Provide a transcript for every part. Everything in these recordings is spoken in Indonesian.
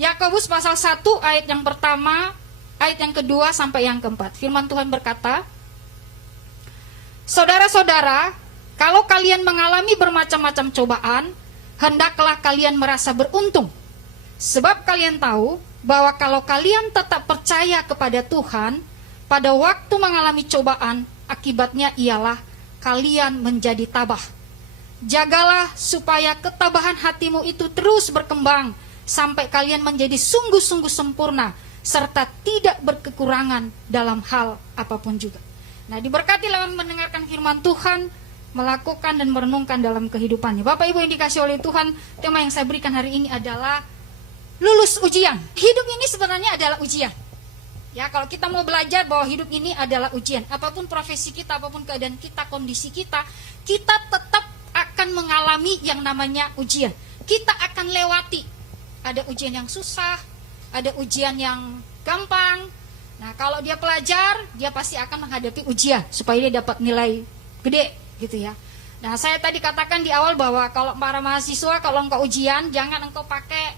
Yakobus pasal 1 ayat yang pertama, ayat yang kedua sampai yang keempat. Firman Tuhan berkata, saudara-saudara, kalau kalian mengalami bermacam-macam cobaan, hendaklah kalian merasa beruntung. Sebab kalian tahu bahwa kalau kalian tetap percaya kepada Tuhan, pada waktu mengalami cobaan, akibatnya ialah kalian menjadi tabah. Jagalah supaya ketabahan hatimu itu terus berkembang, sampai kalian menjadi sungguh-sungguh sempurna, serta tidak berkekurangan dalam hal apapun juga. Nah, diberkati lewat mendengarkan firman Tuhan, melakukan dan merenungkan dalam kehidupannya. Bapak Ibu yang dikasih oleh Tuhan, tema yang saya berikan hari ini adalah lulus ujian. Hidup ini sebenarnya adalah ujian. Ya, kalau kita mau belajar bahwa hidup ini adalah ujian, apapun profesi kita, apapun keadaan kita, kondisi kita, kita tetap akan mengalami yang namanya ujian. Kita akan lewati. Ada ujian yang susah, ada ujian yang gampang. Nah, kalau dia pelajar, dia pasti akan menghadapi ujian supaya dia dapat nilai gede, gitu ya. Nah, saya tadi katakan di awal bahwa kalau para mahasiswa, kalau engkau ujian, jangan engkau pakai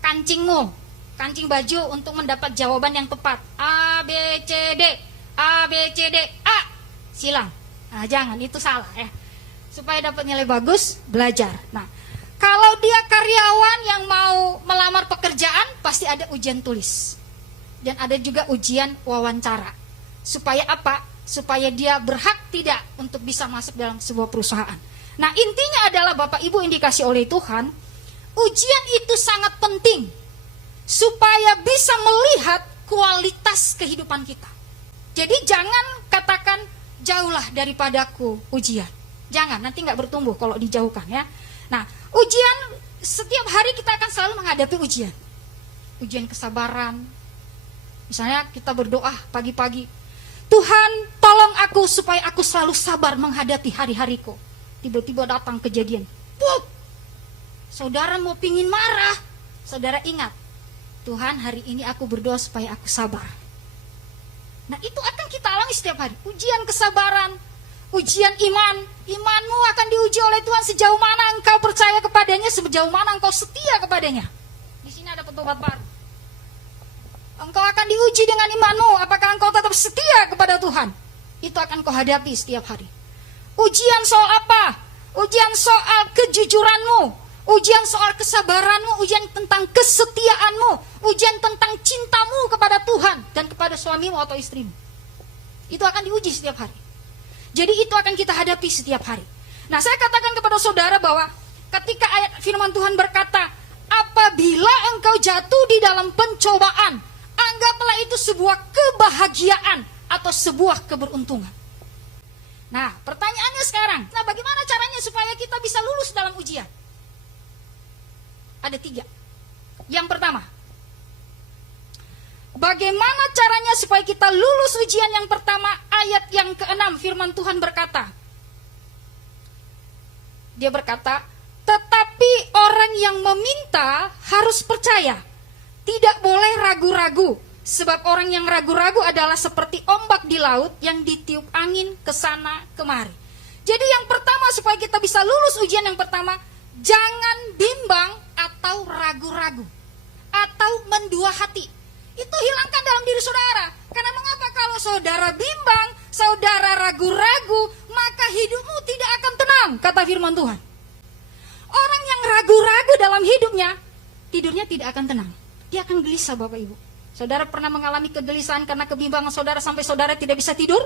kancingmu, kancing baju untuk mendapat jawaban yang tepat. A, B, C, D, A, B, C, D, A. Silang. Nah, jangan, itu salah ya. Supaya dapat nilai bagus, belajar. Nah, kalau dia karyawan yang mau melamar pekerjaan, pasti ada ujian tulis. Dan ada juga ujian wawancara. Supaya apa? Supaya dia berhak tidak untuk bisa masuk dalam sebuah perusahaan. Nah, intinya adalah Bapak Ibu yang dikasih oleh Tuhan, ujian itu sangat penting supaya bisa melihat kualitas kehidupan kita. Jadi jangan katakan jauhlah daripadaku ujian. Jangan, nanti nggak bertumbuh kalau dijauhkan ya. Nah, ujian setiap hari kita akan selalu menghadapi ujian. Ujian kesabaran. Misalnya kita berdoa pagi-pagi, Tuhan tolong aku supaya aku selalu sabar menghadapi hari-hariku. Tiba-tiba datang kejadian. Pup! Saudara mau pingin marah. Saudara ingat, Tuhan hari ini aku berdoa supaya aku sabar. Nah, itu akan kita alami setiap hari. Ujian kesabaran, ujian iman. Imanmu akan diuji oleh Tuhan sejauh mana engkau percaya kepadanya, sejauh mana engkau setia kepadanya. Di sini ada petobat baru. Engkau akan diuji dengan imanmu, apakah engkau tetap setia kepada Tuhan. Itu akan kau hadapi setiap hari. Ujian soal apa? Ujian soal kejujuranmu, ujian soal kesabaranmu, ujian tentang kesetiaanmu, ujian tentang cintamu kepada Tuhan dan kepada suamimu atau istrimu. Itu akan diuji setiap hari. Jadi itu akan kita hadapi setiap hari. Nah, saya katakan kepada saudara bahwa ketika ayat firman Tuhan berkata, apabila engkau jatuh di dalam pencobaan, anggaplah itu sebuah kebahagiaan atau sebuah keberuntungan. Nah, pertanyaannya sekarang, nah bagaimana caranya supaya kita bisa lulus dalam ujian? Ada 3. Yang pertama, bagaimana caranya supaya kita lulus ujian yang pertama? Ayat yang ke-6 firman Tuhan berkata, dia berkata, tetapi orang yang meminta harus percaya, tidak boleh ragu-ragu, sebab orang yang ragu-ragu adalah seperti ombak di laut yang ditiup angin ke sana kemari. Jadi yang pertama supaya kita bisa lulus ujian yang pertama, jangan bimbang atau ragu-ragu atau mendua hati. Itu hilangkan dalam diri saudara. Karena mengapa kalau saudara bimbang, saudara ragu-ragu, maka hidupmu tidak akan tenang, kata firman Tuhan. Orang yang ragu-ragu dalam hidupnya, tidurnya tidak akan tenang. Dia akan gelisah, Bapak Ibu. Saudara pernah mengalami kegelisahan karena kebimbangan saudara sampai saudara tidak bisa tidur?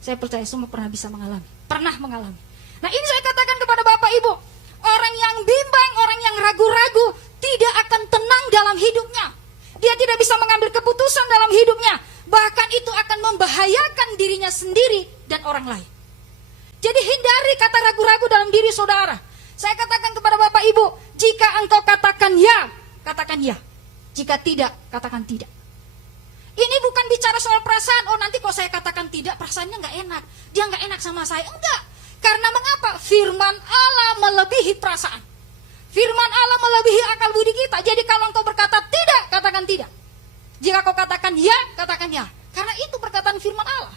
Saya percaya semua pernah bisa mengalami. Pernah mengalami. Nah, ini saya katakan kepada Bapak Ibu, orang yang bimbang, orang yang ragu-ragu tidak akan tenang dalam hidupnya. Dia tidak bisa mengambil keputusan dalam hidupnya. Bahkan itu akan membahayakan dirinya sendiri dan orang lain. Jadi hindari kata ragu-ragu dalam diri saudara. Saya katakan kepada Bapak Ibu, jika engkau katakan ya, katakan ya. Jika tidak, katakan tidak. Ini bukan bicara soal perasaan. Oh, nanti kalau saya katakan tidak, perasaannya nggak enak. Dia nggak enak sama saya. Enggak. Karena mengapa? Firman Allah melebihi perasaan. Firman Allah melebihi akal budi kita. Jadi kalau engkau berkata tidak, katakan tidak. Jika kau katakan ya, katakan ya. Karena itu perkataan firman Allah.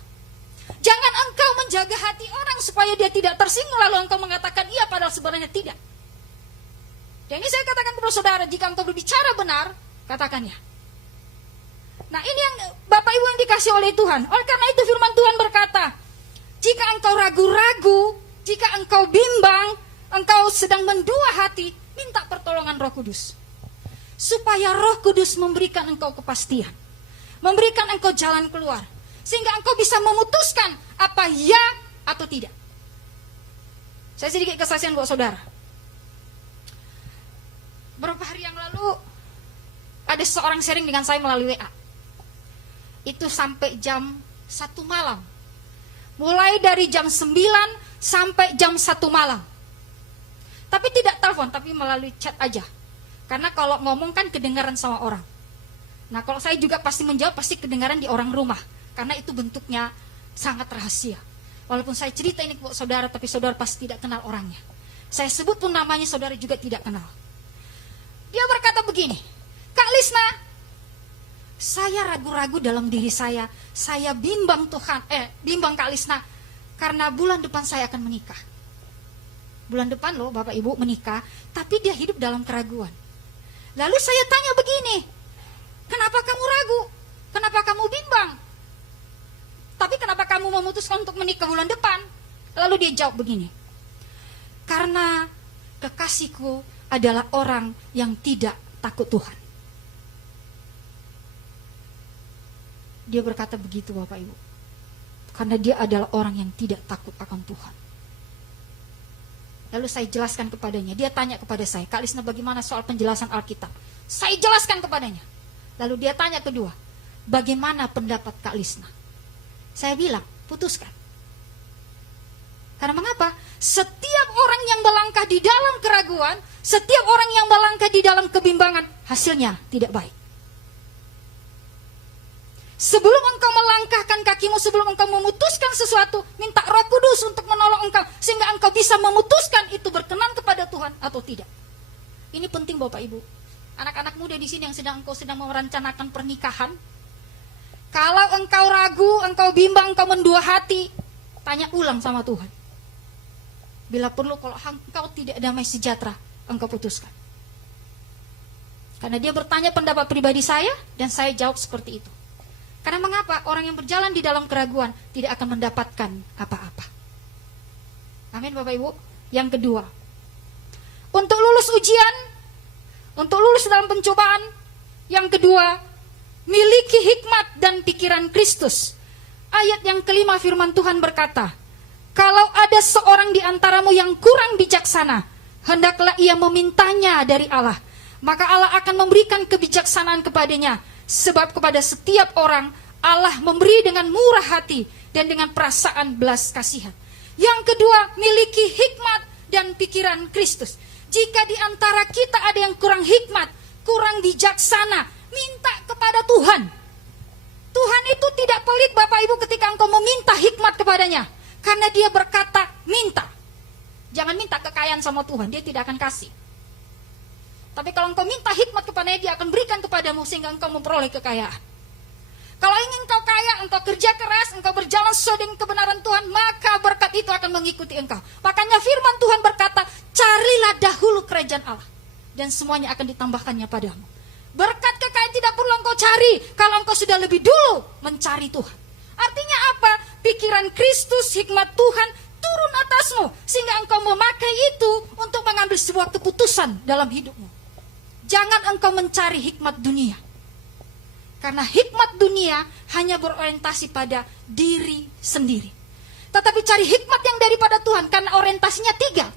Jangan engkau menjaga hati orang supaya dia tidak tersinggung lalu engkau mengatakan iya padahal sebenarnya tidak. Dan ini saya katakan kepada saudara, jika engkau berbicara benar, Katakan ya. Nah ini yang Bapak Ibu yang dikasih oleh Tuhan. Oleh karena itu firman Tuhan berkata, jika engkau ragu-ragu, jika engkau bimbang, engkau sedang mendua hati, minta pertolongan Roh Kudus. Supaya Roh Kudus memberikan engkau kepastian, memberikan engkau jalan keluar, sehingga engkau bisa memutuskan apa ya atau tidak. Saya sedikit kesaksian buat saudara. Beberapa hari yang lalu ada seorang sharing dengan saya melalui WA. Itu sampai jam 1 malam. Mulai dari jam 9 sampai jam 1 malam. Tapi tidak telepon, tapi melalui chat aja. Karena kalau ngomong kan kedengaran sama orang. Nah kalau saya juga pasti menjawab, pasti kedengaran di orang rumah. Karena itu bentuknya sangat rahasia. Walaupun saya cerita ini ke saudara, tapi saudara pasti tidak kenal orangnya. Saya sebut pun namanya, saudara juga tidak kenal. Dia berkata begini, Kak Lisna, saya ragu-ragu dalam diri saya bimbang Tuhan, bimbang Kak Lisna, karena bulan depan saya akan menikah. Bulan depan loh Bapak Ibu menikah, tapi dia hidup dalam keraguan. Lalu saya tanya begini, kenapa kamu ragu? Kenapa kamu bimbang? Tapi kenapa kamu memutuskan untuk menikah bulan depan? Lalu dia jawab begini, karena kekasihku adalah orang yang tidak takut Tuhan. Dia berkata begitu Bapak Ibu, karena dia adalah orang yang tidak takut akan Tuhan. Lalu saya jelaskan kepadanya, dia tanya kepada saya, Kak Lisna bagaimana soal penjelasan Alkitab? Saya jelaskan kepadanya. Lalu dia tanya kedua, bagaimana pendapat Kak Lisna? Saya bilang, putuskan. Karena mengapa? Setiap orang yang melangkah di dalam keraguan, setiap orang yang melangkah di dalam kebimbangan, hasilnya tidak baik. Sebelum engkau melangkahkan kakimu, sebelum engkau memutuskan sesuatu, minta Roh Kudus untuk menolong engkau, sehingga engkau bisa memutuskan itu berkenan kepada Tuhan atau tidak. Ini penting Bapak Ibu. Anak-anak muda di sini yang engkau sedang merencanakan pernikahan, kalau engkau ragu, engkau bimbang, engkau mendua hati, tanya ulang sama Tuhan. Bila perlu kalau engkau tidak damai sejahtera, engkau putuskan. Karena dia bertanya pendapat pribadi saya, dan saya jawab seperti itu. Karena mengapa? Orang yang berjalan di dalam keraguan tidak akan mendapatkan apa-apa. Amin Bapak Ibu. Yang kedua, untuk lulus ujian, untuk lulus dalam pencobaan, yang kedua, miliki hikmat dan pikiran Kristus. Ayat yang kelima firman Tuhan berkata, kalau ada seorang di antaramu yang kurang bijaksana, hendaklah ia memintanya dari Allah, maka Allah akan memberikan kebijaksanaan kepadanya. Sebab kepada setiap orang Allah memberi dengan murah hati dan dengan perasaan belas kasihan. Yang kedua, miliki hikmat dan pikiran Kristus. Jika di antara kita ada yang kurang hikmat, kurang bijaksana, minta kepada Tuhan. Tuhan itu tidak pelit Bapak Ibu ketika engkau meminta hikmat kepadanya. Karena dia berkata, minta. Jangan minta kekayaan sama Tuhan, dia tidak akan kasih. Tapi kalau engkau minta hikmat kepadanya, dia akan berikan kepadamu sehingga engkau memperoleh kekayaan. Kalau ingin engkau kaya, engkau kerja keras, engkau berjalan sesuai dengan kebenaran Tuhan, maka berkat itu akan mengikuti engkau. Makanya firman Tuhan berkata, carilah dahulu kerajaan Allah, dan semuanya akan ditambahkannya padamu. Berkat kekayaan tidak perlu engkau cari, kalau engkau sudah lebih dulu mencari Tuhan. Artinya apa? Pikiran Kristus, hikmat Tuhan turun atasmu, sehingga engkau memakai itu untuk mengambil sebuah keputusan dalam hidupmu. Jangan engkau mencari hikmat dunia. Karena hikmat dunia hanya berorientasi pada diri sendiri. Tetapi cari hikmat yang daripada Tuhan, karena orientasinya 3.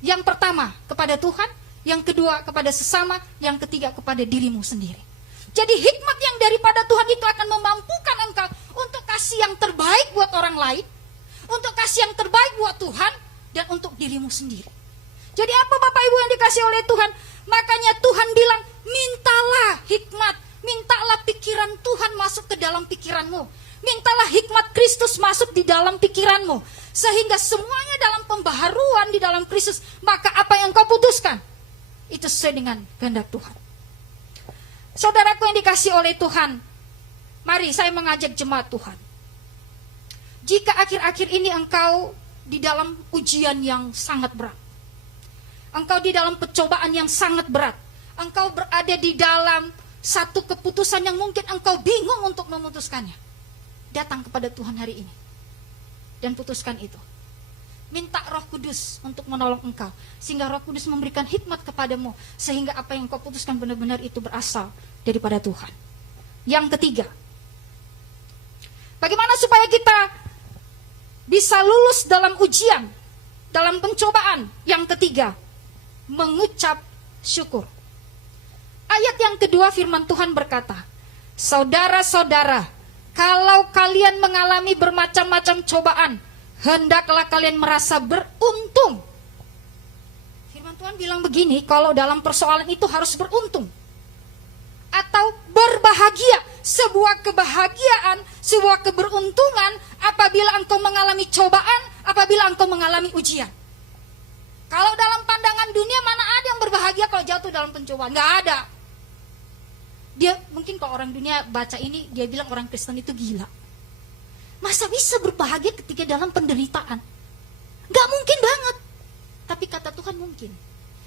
Yang pertama kepada Tuhan, yang kedua kepada sesama, yang ketiga kepada dirimu sendiri. Jadi hikmat yang daripada Tuhan itu akan memampukan engkau untuk kasih yang terbaik buat orang lain, untuk kasih yang terbaik buat Tuhan, dan untuk dirimu sendiri. Jadi apa Bapak Ibu yang dikasih oleh Tuhan? Makanya Tuhan bilang, mintalah hikmat, mintalah pikiran Tuhan masuk ke dalam pikiranmu. Mintalah hikmat Kristus masuk di dalam pikiranmu. Sehingga semuanya dalam pembaharuan di dalam Kristus. Maka apa yang kau putuskan, itu sesuai dengan kehendak Tuhan. Saudaraku yang dikasih oleh Tuhan, mari saya mengajak jemaat Tuhan. Jika akhir-akhir ini engkau di dalam ujian yang sangat berat, engkau di dalam pencobaan yang sangat berat, engkau berada di dalam satu keputusan yang mungkin engkau bingung untuk memutuskannya, datang kepada Tuhan hari ini dan putuskan itu. Minta Roh Kudus untuk menolong engkau, sehingga Roh Kudus memberikan hikmat kepadamu, sehingga apa yang engkau putuskan benar-benar itu berasal daripada Tuhan. Yang ketiga, bagaimana supaya kita bisa lulus dalam ujian, dalam pencobaan? Yang ketiga, mengucap syukur. Ayat yang kedua firman Tuhan berkata, saudara-saudara, kalau kalian mengalami bermacam-macam cobaan, hendaklah kalian merasa beruntung. Firman Tuhan bilang begini, kalau dalam persoalan itu harus beruntung atau berbahagia. Sebuah kebahagiaan, sebuah keberuntungan apabila engkau mengalami cobaan, apabila engkau mengalami ujian. Kalau dalam pandangan dunia, mana ada yang berbahagia kalau jatuh dalam pencobaan? Nggak ada. Dia mungkin kalau orang dunia baca ini, dia bilang orang Kristen itu gila. Masa bisa berbahagia ketika dalam penderitaan? Gak mungkin banget. Tapi kata Tuhan mungkin.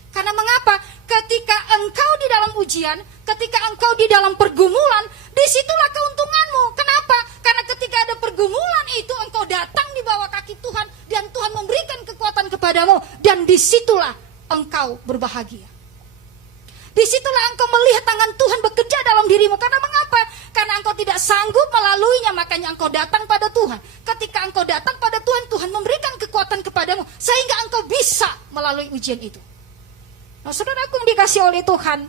Karena mengapa? Ketika engkau di dalam ujian, ketika engkau di dalam pergumulan, disitulah keuntunganmu. Kenapa? Karena ketika ada pergumulan itu, engkau datang di bawah kaki Tuhan, dan Tuhan memberikan kekuatan kepadamu, dan disitulah engkau berbahagia. Disitulah engkau melihat tangan Tuhan bekerja dalam dirimu. Karena mengapa? Karena engkau tidak sanggup melaluinya, makanya engkau datang pada Tuhan. Ketika engkau datang pada Tuhan, Tuhan memberikan kekuatan kepadamu, sehingga engkau bisa melalui ujian itu. Nah, saudaraku yang dikasih oleh Tuhan,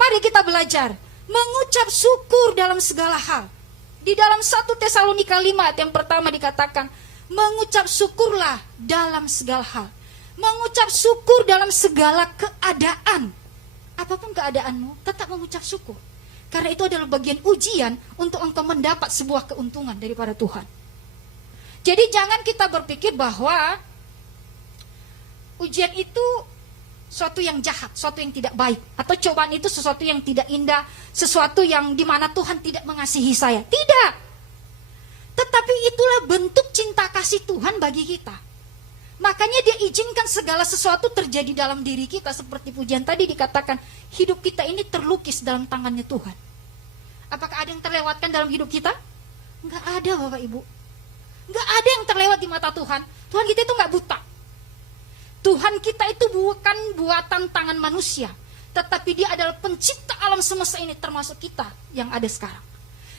mari kita belajar mengucap syukur dalam segala hal. Di dalam 1 Tesalonika 5 ayat yang pertama dikatakan, mengucap syukurlah dalam segala hal. Mengucap syukur dalam segala keadaan. Apapun keadaanmu, tetap mengucap syukur. Karena itu adalah bagian ujian untuk engkau mendapat sebuah keuntungan daripada Tuhan. Jadi jangan kita berpikir bahwa ujian itu sesuatu yang jahat, sesuatu yang tidak baik, atau cobaan itu sesuatu yang tidak indah, sesuatu yang dimana Tuhan tidak mengasihi saya. Tidak. Tetapi itulah bentuk cinta kasih Tuhan bagi kita. Makanya dia izinkan segala sesuatu terjadi dalam diri kita. Seperti pujian tadi dikatakan, hidup kita ini terlukis dalam tangannya Tuhan. Apakah ada yang terlewatkan dalam hidup kita? Enggak ada, Bapak Ibu. Enggak ada yang terlewat di mata Tuhan. Tuhan kita itu enggak buta. Tuhan kita itu bukan buatan tangan manusia, tetapi dia adalah pencipta alam semesta ini, termasuk kita yang ada sekarang.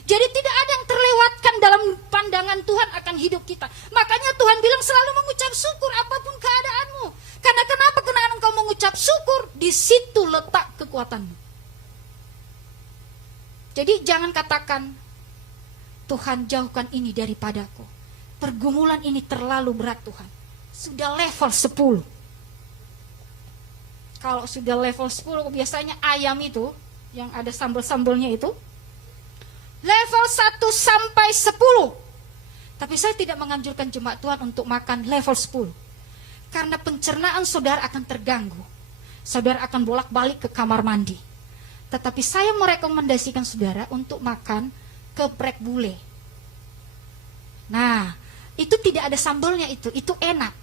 Jadi tidak ada yang terlewatkan dalam pandangan Tuhan akan hidup kita. Makanya Tuhan bilang selalu mengucap syukur apapun keadaanmu. Karena kenapa? Karena engkau mengucap syukur, di situ letak kekuatanmu. Jadi jangan katakan, Tuhan jauhkan ini daripadaku. Pergumulan ini terlalu berat Tuhan. Sudah level 10. Kalau sudah level 10, biasanya ayam itu, yang ada sambal-sambalnya itu, level 1 sampai 10. Tapi saya tidak menganjurkan jemaat Tuhan untuk makan level 10. Karena pencernaan saudara akan terganggu. Saudara akan bolak-balik ke kamar mandi. Tetapi saya merekomendasikan saudara untuk makan geprek bule. Nah, itu tidak ada sambalnya itu enak.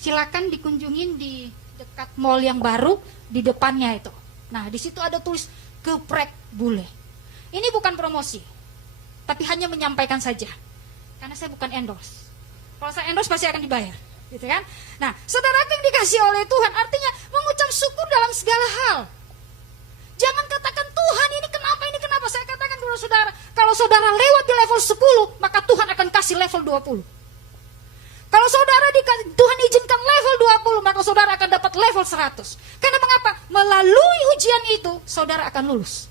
Silakan dikunjungin di dekat mall yang baru, di depannya itu. Nah, di situ ada tulis geprek bule. Ini bukan promosi, tapi hanya menyampaikan saja. Karena saya bukan endorse. Kalau saya endorse pasti akan dibayar, gitu kan? Nah, saudara yang dikasih oleh Tuhan, artinya mengucap syukur dalam segala hal. Jangan katakan Tuhan ini kenapa? Saya katakan dulu saudara, kalau saudara lewat di level 10, maka Tuhan akan kasih level 20. Kalau saudara Tuhan izinkan level 20, maka saudara akan dapat level 100. Karena mengapa? Melalui ujian itu, saudara akan lulus.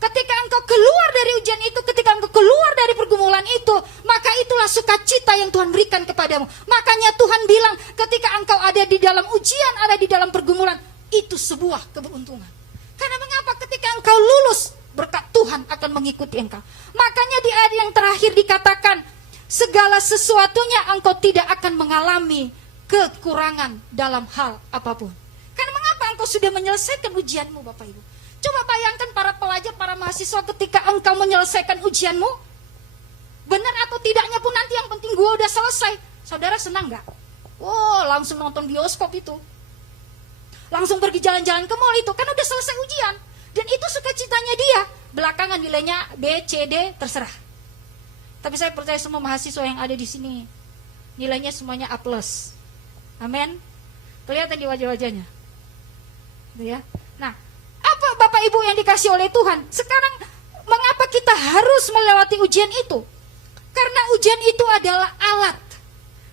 Ketika engkau keluar dari ujian itu, ketika engkau keluar dari pergumulan itu, maka itulah sukacita yang Tuhan berikan kepadamu. Makanya Tuhan bilang, ketika engkau ada di dalam ujian, ada di dalam pergumulan, itu sebuah keberuntungan. Karena mengapa? Ketika engkau lulus, berkat Tuhan akan mengikuti engkau. Makanya di ayat yang terakhir dikatakan, segala sesuatunya engkau tidak akan mengalami kekurangan dalam hal apapun. Karena mengapa? Engkau sudah menyelesaikan ujianmu, Bapak Ibu. Coba bayangkan para pelajar, para mahasiswa ketika engkau menyelesaikan ujianmu. Benar atau tidaknya pun nanti yang penting gue udah selesai. Saudara senang gak? Wow, langsung nonton bioskop itu. Langsung pergi jalan-jalan ke mall itu. Kan udah selesai ujian. Dan itu sukacitanya dia. Belakangan nilainya B, C, D, terserah. Tapi saya percaya semua mahasiswa yang ada di sini, nilainya semuanya A+. Amin. Kelihatan di wajah-wajahnya. Gitu ya. Nah, apa Bapak Ibu yang dikasih oleh Tuhan? Sekarang mengapa kita harus melewati ujian itu? Karena ujian itu adalah alat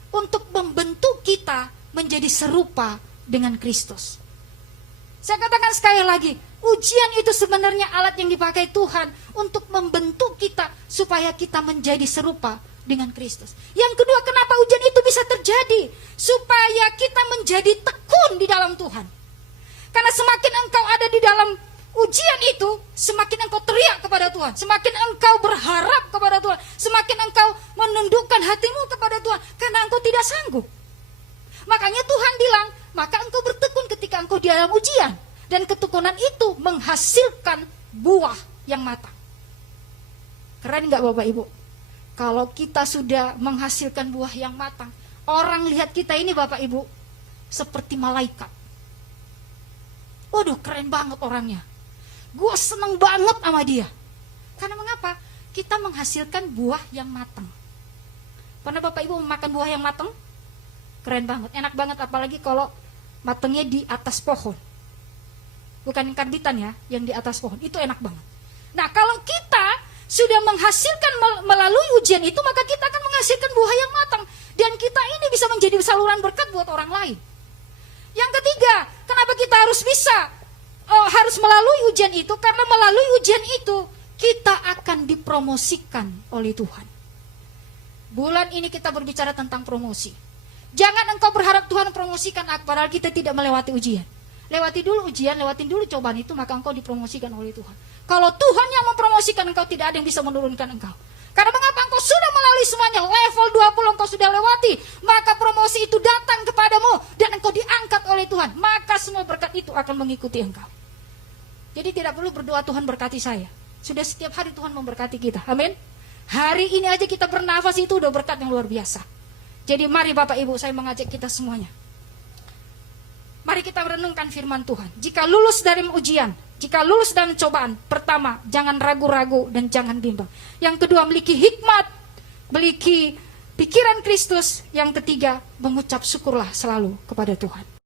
untuk membentuk kita menjadi serupa dengan Kristus. Saya katakan sekali lagi, ujian itu sebenarnya alat yang dipakai Tuhan untuk membentuk kita supaya kita menjadi serupa dengan Kristus. Yang kedua, kenapa ujian itu bisa terjadi? Supaya kita menjadi tekun di dalam Tuhan. Karena semakin engkau ada di dalam ujian itu, semakin engkau teriak kepada Tuhan, semakin engkau berharap kepada Tuhan, semakin engkau menundukkan hatimu kepada Tuhan, karena engkau tidak sanggup. Makanya Tuhan bilang, maka engkau bertekun ketika engkau di dalam ujian. Dan ketekunan itu menghasilkan buah yang matang. Keren gak Bapak Ibu? Kalau kita sudah menghasilkan buah yang matang, orang lihat kita ini Bapak Ibu seperti malaikat. Waduh, keren banget orangnya. Gue seneng banget sama dia. Karena mengapa? Kita menghasilkan buah yang matang. Pernah Bapak Ibu memakan buah yang matang? Keren banget, enak banget, apalagi kalau matangnya di atas pohon. Bukan yang karbitan ya, yang di atas pohon, itu enak banget. Nah, kalau kita sudah menghasilkan melalui ujian itu, maka kita akan menghasilkan buah yang matang. Dan kita ini bisa menjadi saluran berkat buat orang lain. Yang ketiga, kenapa kita harus harus melalui ujian itu? Karena melalui ujian itu, kita akan dipromosikan oleh Tuhan. Bulan ini kita berbicara tentang promosi. Jangan engkau berharap Tuhan promosikan padahal kita tidak melewati ujian. Lewati dulu ujian, lewatin dulu cobaan itu, maka engkau dipromosikan oleh Tuhan. Kalau Tuhan yang mempromosikan engkau, tidak ada yang bisa menurunkan engkau. Karena mengapa? Engkau sudah melalui semuanya, level 20 engkau sudah lewati, maka promosi itu datang kepadamu dan engkau diangkat oleh Tuhan, maka semua berkat itu akan mengikuti engkau. Jadi tidak perlu berdoa Tuhan berkati saya. Sudah setiap hari Tuhan memberkati kita. Amin. Hari ini aja kita bernafas itu udah berkat yang luar biasa. Jadi mari Bapak Ibu, saya mengajak kita semuanya. Mari kita merenungkan firman Tuhan. Jika lulus dari ujian, jika lulus dari cobaan, pertama, jangan ragu-ragu dan jangan bimbang. Yang kedua, memiliki hikmat, memiliki pikiran Kristus. Yang ketiga, mengucap syukurlah selalu kepada Tuhan.